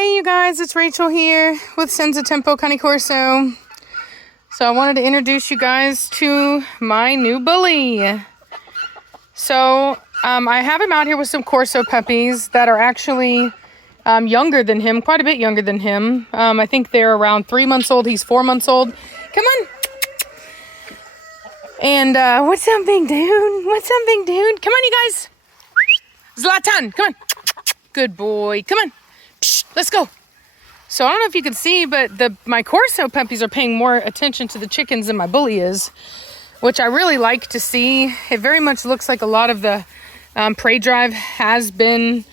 Hey you guys, it's Rachel here with Senza Cane Corso. So I wanted to introduce you guys to my new bully. So I have him out here with some Corso puppies that are actually younger than him, quite a bit younger than him. I think they're around 3 months old. He's 4 months old. Come on. And what's up, big dude? What's up, big dude? Come on, you guys. Zlatan, come on. Good boy. Come on. Psh, let's go. So I don't know if you can see, but my Corso puppies are paying more attention to the chickens than my bully is, which I really like to see. It very much looks like a lot of the prey drive has been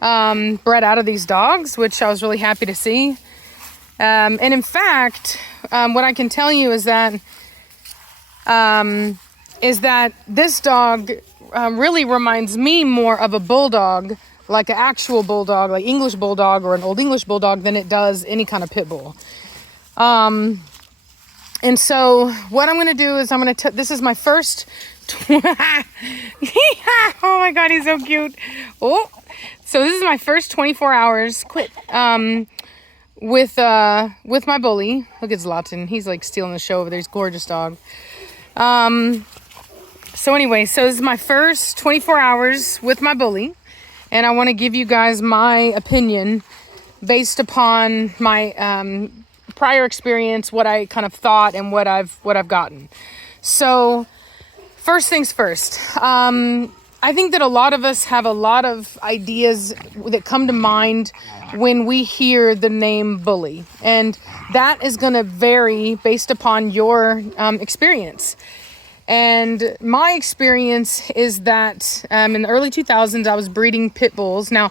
bred out of these dogs, which I was really happy to see. And in fact, what I can tell you is that this dog really reminds me more of a bulldog, like an actual bulldog, like English bulldog or an old English bulldog, than it does any kind of pit bull. And so what I'm going to do is this is my first, oh my God, he's so cute. Oh, so this is my first 24 hours with my bully. Look at Zlatan. He's like stealing the show over there. He's a gorgeous dog. So anyway, so this is my first 24 hours with my bully. And I want to give you guys my opinion based upon my prior experience, what I kind of thought and what I've gotten. So first things first, I think that a lot of us have a lot of ideas that come to mind when we hear the name bully. And that is going to vary based upon your experience. And my experience is that in the early 2000s, I was breeding pit bulls. Now,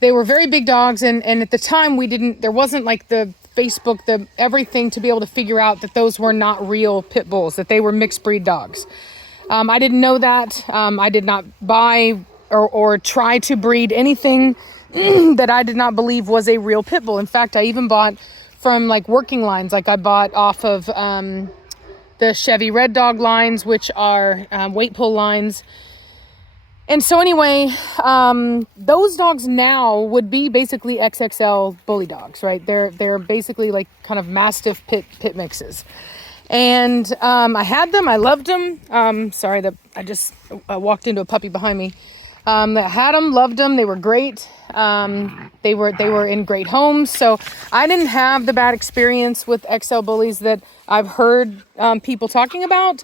they were very big dogs, and at the time, there wasn't like the Facebook, everything to be able to figure out that those were not real pit bulls, that they were mixed breed dogs. I didn't know that. I did not buy or try to breed anything that I did not believe was a real pit bull. In fact, I even bought from like working lines, like I bought off of the Chevy Red Dog lines, which are weight pull lines. And so anyway, those dogs now would be basically XXL bully dogs, right? They're basically like kind of Mastiff pit mixes. And I had them. I loved them. Sorry that I just walked into a puppy behind me. I had them, loved them. They were great. They were in great homes. So I didn't have the bad experience with XL bullies that I've heard people talking about.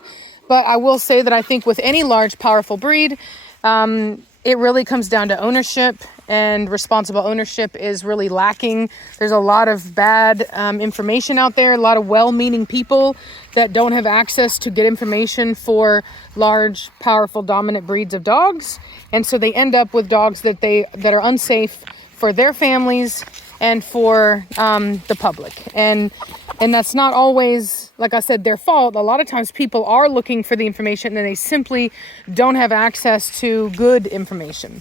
But I will say that I think with any large, powerful breed, it really comes down to ownership, and responsible ownership is really lacking. There's a lot of bad information out there, a lot of well-meaning people that don't have access to good information for large, powerful, dominant breeds of dogs. And so they end up with dogs that are unsafe for their families and for the public. And that's not always, like I said, their fault. A lot of times people are looking for the information and they simply don't have access to good information.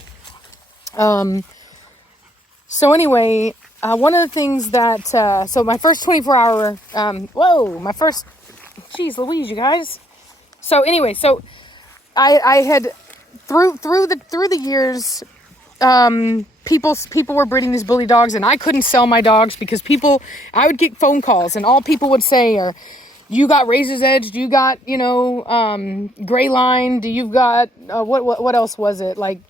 So anyway, one of the things that, so my first 24 hour, geez Louise, you guys. So anyway, so I had, through the years, people were breeding these bully dogs, and I couldn't sell my dogs because I would get phone calls, and all people would say are, you got Razor's Edge, do you got, Gray Line, do you've got, what else was it? Like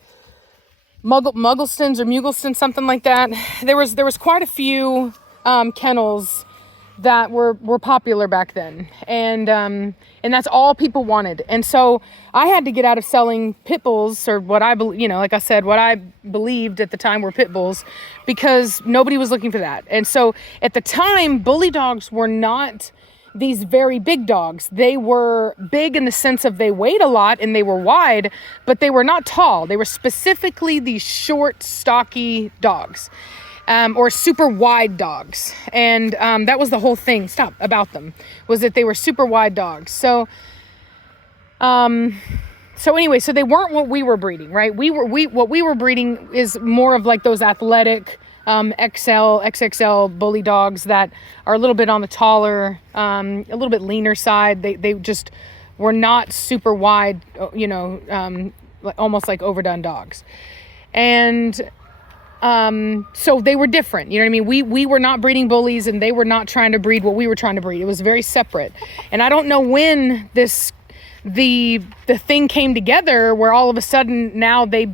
Mugglestons or Muglestons, something like that. There was quite a few, kennels that were popular back then. And that's all people wanted. And so I had to get out of selling pit bulls, or what I believe, like I said, what I believed at the time were pit bulls, because nobody was looking for that. And so at the time, bully dogs were not these very big dogs. They were big in the sense of they weighed a lot and they were wide, but they were not tall. They were specifically these short, stocky dogs. Or super wide dogs. And that was the whole thing about them, was that they were super wide dogs. So anyway, so they weren't what we were breeding, right? What we were breeding is more of like those athletic XXL bully dogs that are a little bit on the taller, a little bit leaner side. They just were not super wide, almost like overdone dogs. And So they were different. You know what I mean? We were not breeding bullies, and they were not trying to breed what we were trying to breed. It was very separate. And I don't know when the thing came together where all of a sudden now they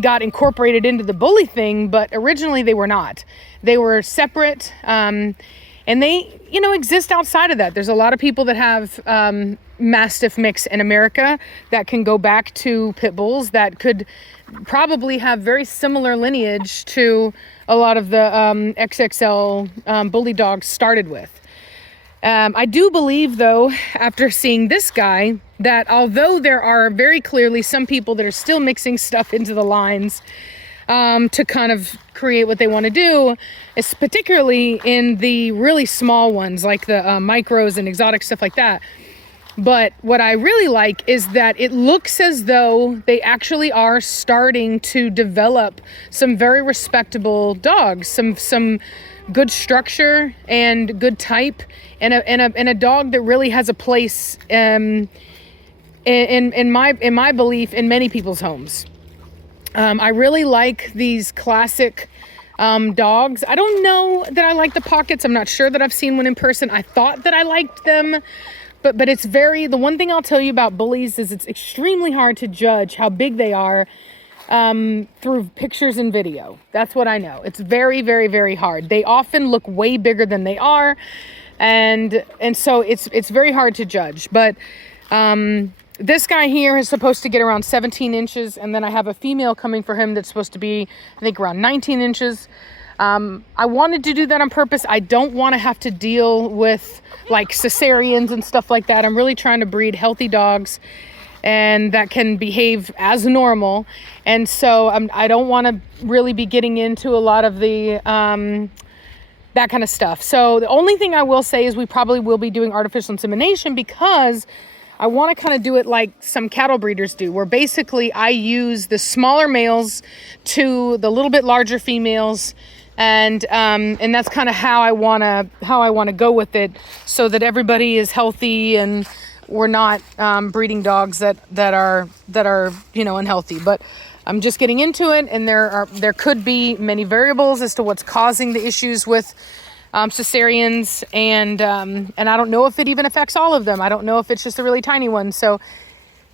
got incorporated into the bully thing, but originally they were not. They were separate, and they, exist outside of that. There's a lot of people that have Mastiff mix in America that can go back to pit bulls that could probably have very similar lineage to a lot of the XXL bully dogs started with. I do believe, though, after seeing this guy, that although there are very clearly some people that are still mixing stuff into the lines to kind of create what they want to do, is particularly in the really small ones like the micros and exotic stuff like that. But what I really like is that it looks as though they actually are starting to develop some very respectable dogs, some good structure and good type, and a dog that really has a place in my belief in many people's homes. I really like these classic dogs. I don't know that I like the pockets. I'm not sure that I've seen one in person. I thought that I liked them, but it's the one thing I'll tell you about bullies is it's extremely hard to judge how big they are through pictures and video. That's what I know. It's very, very, very hard. They often look way bigger than they are. And so it's very hard to judge. But this guy here is supposed to get around 17 inches. And then I have a female coming for him that's supposed to be, I think, around 19 inches. I wanted to do that on purpose. I don't want to have to deal with like cesareans and stuff like that. I'm really trying to breed healthy dogs and that can behave as normal. And so I don't want to really be getting into a lot of the that kind of stuff. So the only thing I will say is we probably will be doing artificial insemination, because I want to kind of do it like some cattle breeders do, where basically I use the smaller males to the little bit larger females. And that's kind of how I want to go with it, so that everybody is healthy and we're not breeding dogs that are unhealthy. But I'm just getting into it, and there could be many variables as to what's causing the issues with cesareans, and I don't know if it even affects all of them. I don't know if it's just a really tiny one. So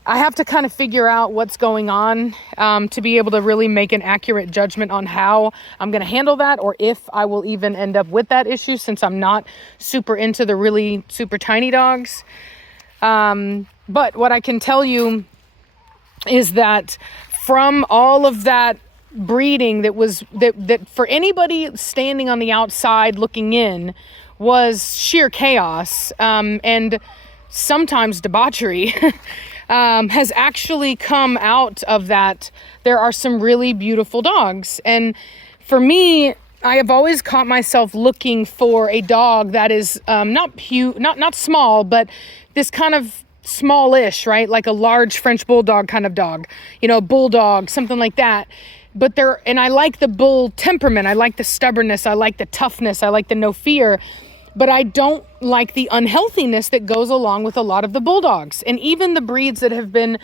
I have to kind of figure out what's going on to be able to really make an accurate judgment on how I'm going to handle that, or if I will even end up with that issue, since I'm not super into the really super tiny dogs. But what I can tell you is that from all of that breeding that for anybody standing on the outside looking in was sheer chaos and sometimes debauchery, has actually come out of that. There are some really beautiful dogs. And for me, I have always caught myself looking for a dog that is not huge, not small, but this kind of smallish, right? Like a large French bulldog kind of dog, bulldog, something like that. And I like the bull temperament. I like the stubbornness. I like the toughness. I like the no fear. But I don't like the unhealthiness that goes along with a lot of the bulldogs. And even the breeds that have been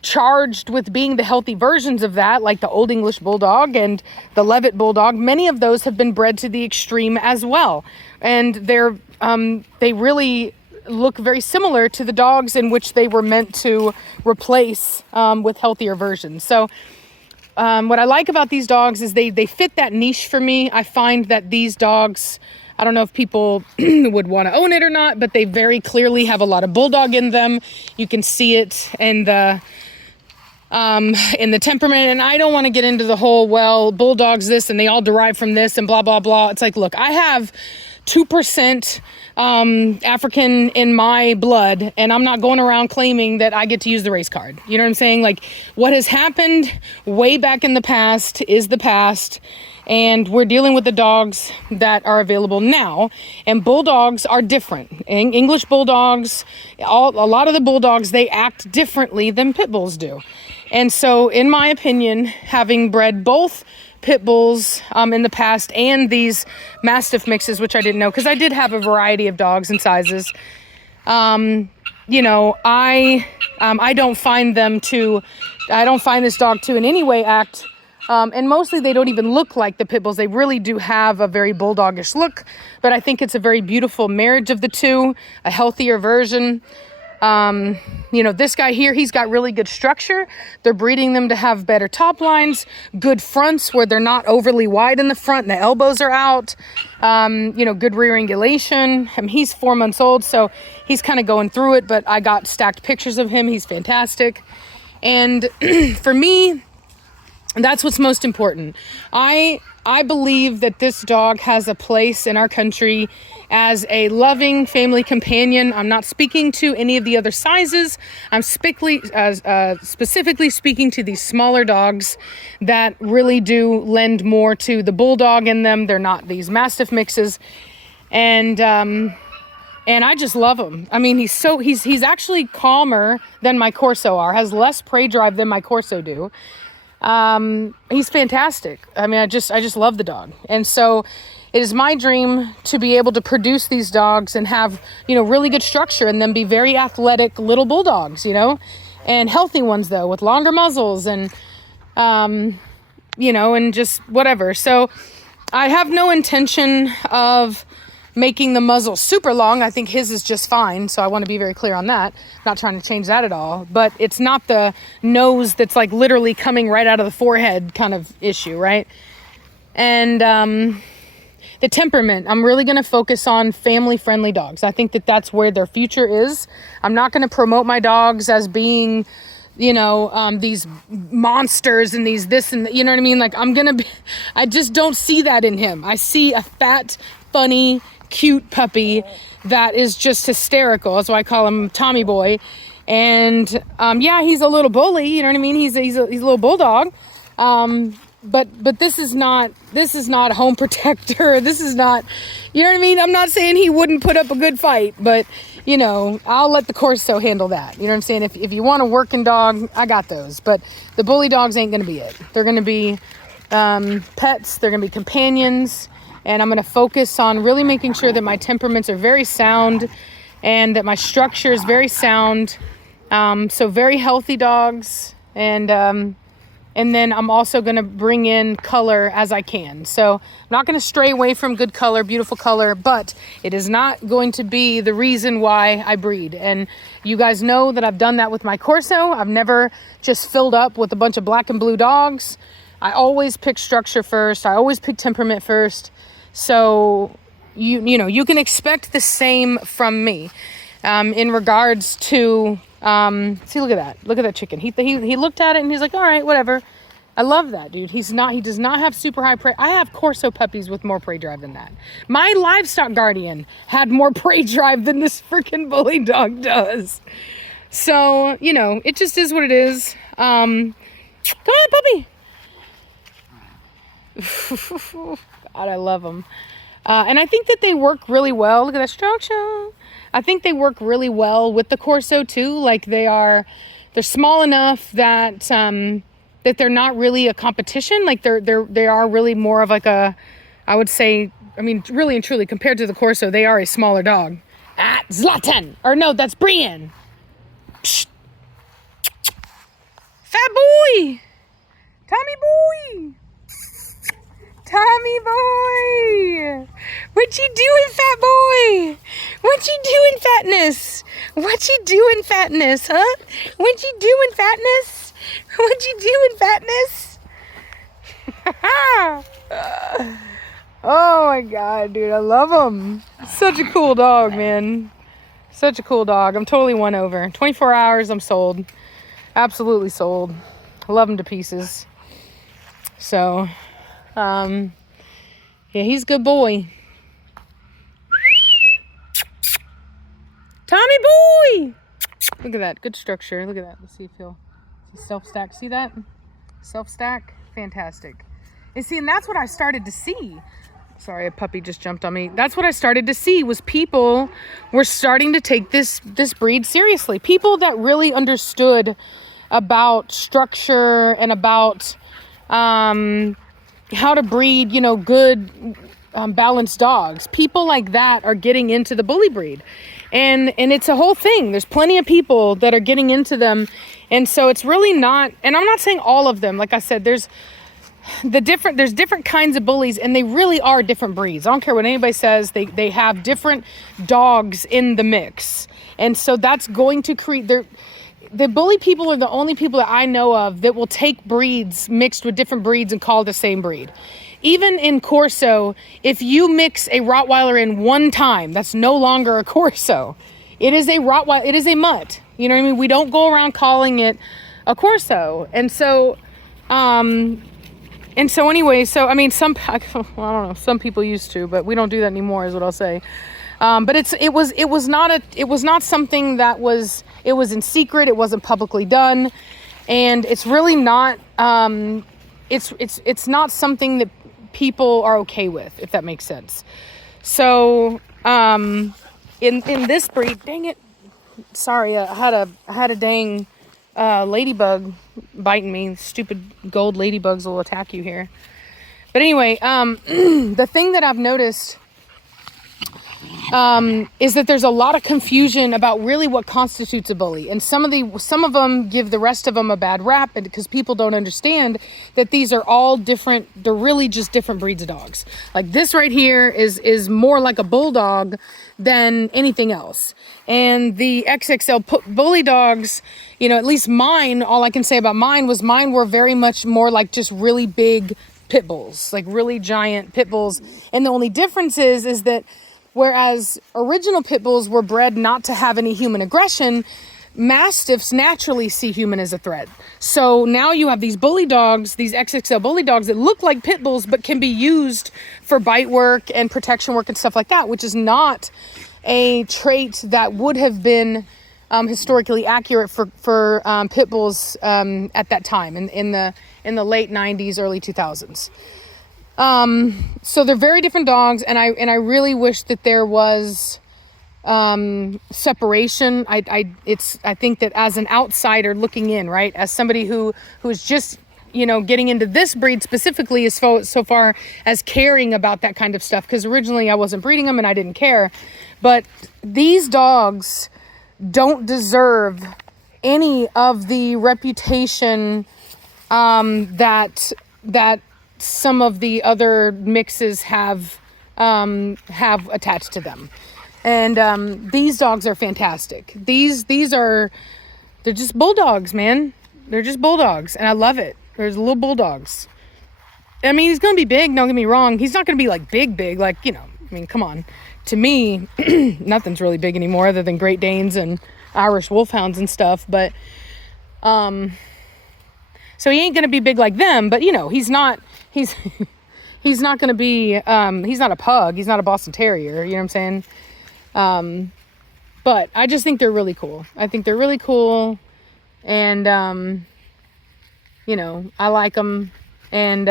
charged with being the healthy versions of that, like the Old English Bulldog and the Levitt Bulldog, many of those have been bred to the extreme as well. And they really look very similar to the dogs in which they were meant to replace with healthier versions. So what I like about these dogs is they fit that niche for me. I find that these dogs, I don't know if people would want to own it or not, but they very clearly have a lot of bulldog in them. You can see it in the temperament. And I don't want to get into the whole, well, bulldogs this and they all derive from this and blah, blah, blah. It's like, look, I have 2% African in my blood, and I'm not going around claiming that I get to use the race card. You know what I'm saying? Like, what has happened way back in the past is the past, and we're dealing with the dogs that are available now. And bulldogs are different. English bulldogs, a lot of the bulldogs, they act differently than pit bulls do. And so, in my opinion, having bred both pit bulls in the past and these Mastiff mixes, which I didn't know, because I did have a variety of dogs and sizes, I don't find this dog to in any way act And mostly they don't even look like the pit bulls. They really do have a very bulldogish look, but I think it's a very beautiful marriage of the two, a healthier version. This guy here, he's got really good structure. They're breeding them to have better top lines, good fronts where they're not overly wide in the front and the elbows are out. Good rear angulation. He's 4 months old, so he's kind of going through it, but I got stacked pictures of him. He's fantastic. And for me, that's what's most important. I believe that this dog has a place in our country as a loving family companion. I'm not speaking to any of the other sizes. I'm specifically speaking to these smaller dogs that really do lend more to the bulldog in them. They're not these mastiff mixes. And I just love him. I mean, he's actually calmer than my Corso are, has less prey drive than my Corso do. He's fantastic. I mean, I just love the dog. And so it is my dream to be able to produce these dogs and have, really good structure and then be very athletic little bulldogs, and healthy ones though, with longer muzzles and, and just whatever. So I have no intention of making the muzzle super long. I think his is just fine. So I want to be very clear on that. I'm not trying to change that at all, but it's not the nose that's like literally coming right out of the forehead kind of issue. Right. And, the temperament, I'm really going to focus on family friendly dogs. I think that that's where their future is. I'm not going to promote my dogs as being, these monsters and this and you know what I mean? Like I just don't see that in him. I see a fat, funny, cute puppy that is just hysterical. That's why I call him Tommy Boy. And he's a little bully. You know what I mean? He's a little bulldog. But this is not a home protector. This is not, you know what I mean? I'm not saying he wouldn't put up a good fight, but I'll let the Corso handle that. You know what I'm saying? If you want a working dog, I got those. But the bully dogs ain't going to be it. They're going to be pets. They're going to be companions. And I'm going to focus on really making sure that my temperaments are very sound and that my structure is very sound. So very healthy dogs. And then I'm also going to bring in color as I can. So I'm not going to stray away from good color, beautiful color, but it is not going to be the reason why I breed. And you guys know that I've done that with my Corso. I've never just filled up with a bunch of black and blue dogs. I always pick structure first. I always pick temperament first. So you can expect the same from me in regards to see, look at that chicken. He looked at it and he's like, all right, whatever. I love that, dude. He does not have super high prey. I have Corso puppies with more prey drive than that. My livestock guardian had more prey drive than this freaking bully dog does. So, it just is what it is. Come on, puppy. God, I love them. And I think that they work really well. Look at that structure. I think they work really well with the Corso too. Like they're small enough that that they're not really a competition. Like they are really more of like I would say, really and truly compared to the Corso, they are a smaller dog. Zlatan, or no, that's Brienne. Psst. Fat boy, Tommy boy. Tommy boy, what you doing, fat boy? What you doing, fatness? What you doing, fatness, huh? What you doing, fatness? What you doing, fatness? Oh my God, dude, I love him. Such a cool dog, man. Such a cool dog. I'm totally won over. 24 hours, I'm sold. Absolutely sold. I love him to pieces. So... he's a good boy. Tommy boy! Look at that. Good structure. Look at that. Let's see if he'll self-stack. See that? Self-stack. Fantastic. And see, and that's what I started to see. Sorry, a puppy just jumped on me. That's what I started to see was people were starting to take this breed seriously. People that really understood about structure and about how to breed, good balanced dogs. People like that are getting into the bully breed. And it's a whole thing. There's plenty of people that are getting into them. And so it's really not, and I'm not saying all of them. Like I said, there's there's different kinds of bullies, and they really are different breeds. I don't care what anybody says. They have different dogs in the mix. And so that's going to create the bully people are the only people that I know of that will take breeds mixed with different breeds and call it the same breed. Even in Corso, if you mix a Rottweiler in one time, that's no longer a Corso. It is a Rottweiler. It is a mutt. You know what I mean? We don't go around calling it a Corso. And so, anyway, so I mean, I don't know. Some people used to, but we don't do that anymore, is what I'll say. But it was not something that was. It was in secret. It wasn't publicly done, and it's really not. It's not something that people are okay with, if that makes sense. So, in this breed, dang it, sorry, I had a dang ladybug biting me. Stupid gold ladybugs will attack you here. But anyway, the thing that I've noticed is that there's a lot of confusion about really what constitutes a bully, and some of them give the rest of them a bad rap, because people don't understand that these are all different. They're really just different breeds of dogs. Like this right here is more like a bulldog than anything else. And the XXL bully dogs, you know, at least mine, all I can say about mine were very much more like just really big pit bulls, like really giant pit bulls. And the only difference is that whereas original pit bulls were bred not to have any human aggression, mastiffs naturally see human as a threat. So now you have these bully dogs, these XXL bully dogs that look like pit bulls but can be used for bite work and protection work and stuff like that, which is not a trait that would have been historically accurate for pit bulls at that time in the late 90s, early 2000s. So they're very different dogs, and I really wish that there was separation. I think that as an outsider looking in, right, as somebody who is just, you know, getting into this breed specifically as so far as caring about that kind of stuff, because originally I wasn't breeding them and I didn't care, but these dogs don't deserve any of the reputation that some of the other mixes have attached to them. And these dogs are fantastic. They're just bulldogs, man. They're just bulldogs, and I love it. There's little bulldogs. I mean, he's gonna be big, don't get me wrong. He's not gonna be like big, like, you know, I mean, come on. To me, nothing's really big anymore other than Great Danes and Irish Wolfhounds and stuff. But, so he ain't gonna be big like them, but you know, he's not gonna be, he's not a pug. He's not a Boston Terrier. You know what I'm saying? But I just think they're really cool. I think they're really cool. And, you know, I like them, and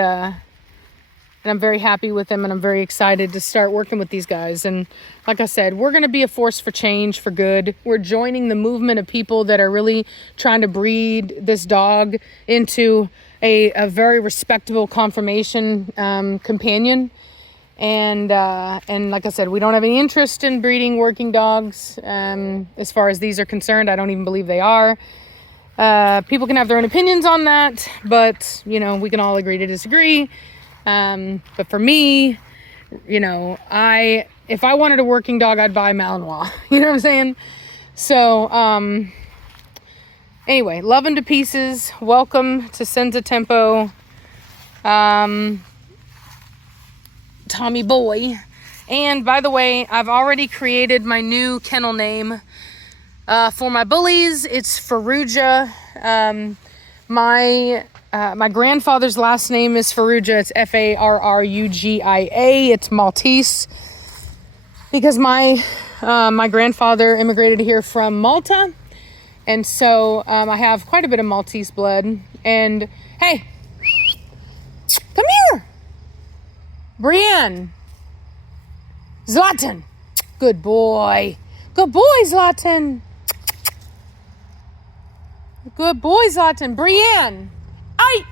I'm very happy with them, and I'm very excited to start working with these guys. And like I said, we're going to be a force for change, for good. We're joining the movement of people that are really trying to breed this dog into a very respectable conformation companion. And like I said, we don't have any interest in breeding working dogs. As far as these are concerned, I don't even believe they are. People can have their own opinions on that, but, you know, we can all agree to disagree. But for me, you know, if I wanted a working dog, I'd buy Malinois. You know what I'm saying? So, anyway, love them to pieces. Welcome to Senza Tempo. Tommy Boy. And by the way, I've already created my new kennel name for my bullies. It's Farrugia. My grandfather's last name is Farrugia. It's Farrugia. It's Maltese, because my grandfather immigrated here from Malta, and so I have quite a bit of Maltese blood. And hey, come here, Brienne, Zlatan, good boy, Zlatan. Good boy, Zlatan. Brienne. Aye.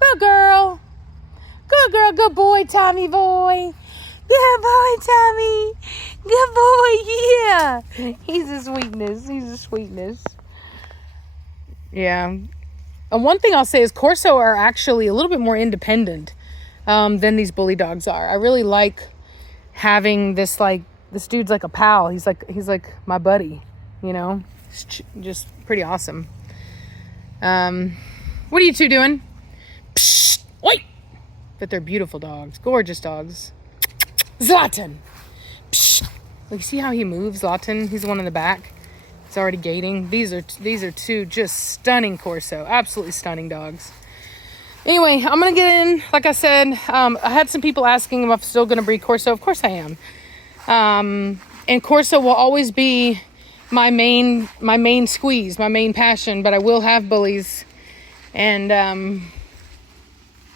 Good girl. Good girl. Good boy, Tommy boy. Good boy, Tommy. Good boy, yeah. He's a sweetness. Yeah. one thing I'll say is Corso are actually a little bit more independent than these bully dogs are. I really like having this, like, this dude's like a pal. He's like my buddy, you know. It's just pretty awesome. What are you two doing? Psst, oi! But they're beautiful dogs, gorgeous dogs. Zlatan. Psst. Like, see how he moves, Zlatan? He's the one in the back. He's already gating. These are two just stunning Corso, absolutely stunning dogs. Anyway, I'm gonna get in. Like I said, I had some people asking if I'm still gonna breed Corso. Of course I am. And Corso will always be my main squeeze, my main passion. But I will have bullies. And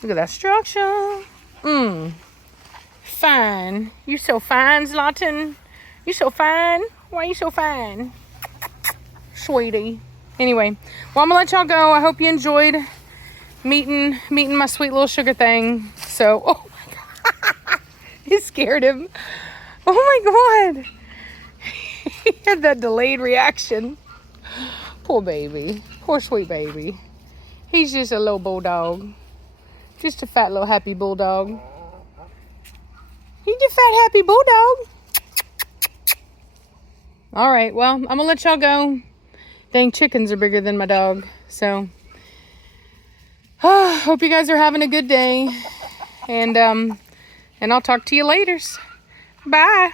look at that structure. Fine. You so fine, Zlatan. You so fine. Why you so fine? Sweetie. Anyway, well, I'm gonna let y'all go. I hope you enjoyed meeting my sweet little sugar thing. So, oh my God. It scared him. Oh my God. He had that delayed reaction. Poor baby. Poor sweet baby. He's just a little bulldog. Just a fat little happy bulldog. He's a fat happy bulldog. All right, well, I'm gonna let y'all go. Dang, chickens are bigger than my dog. So, hope you guys are having a good day. And I'll talk to you later. Bye.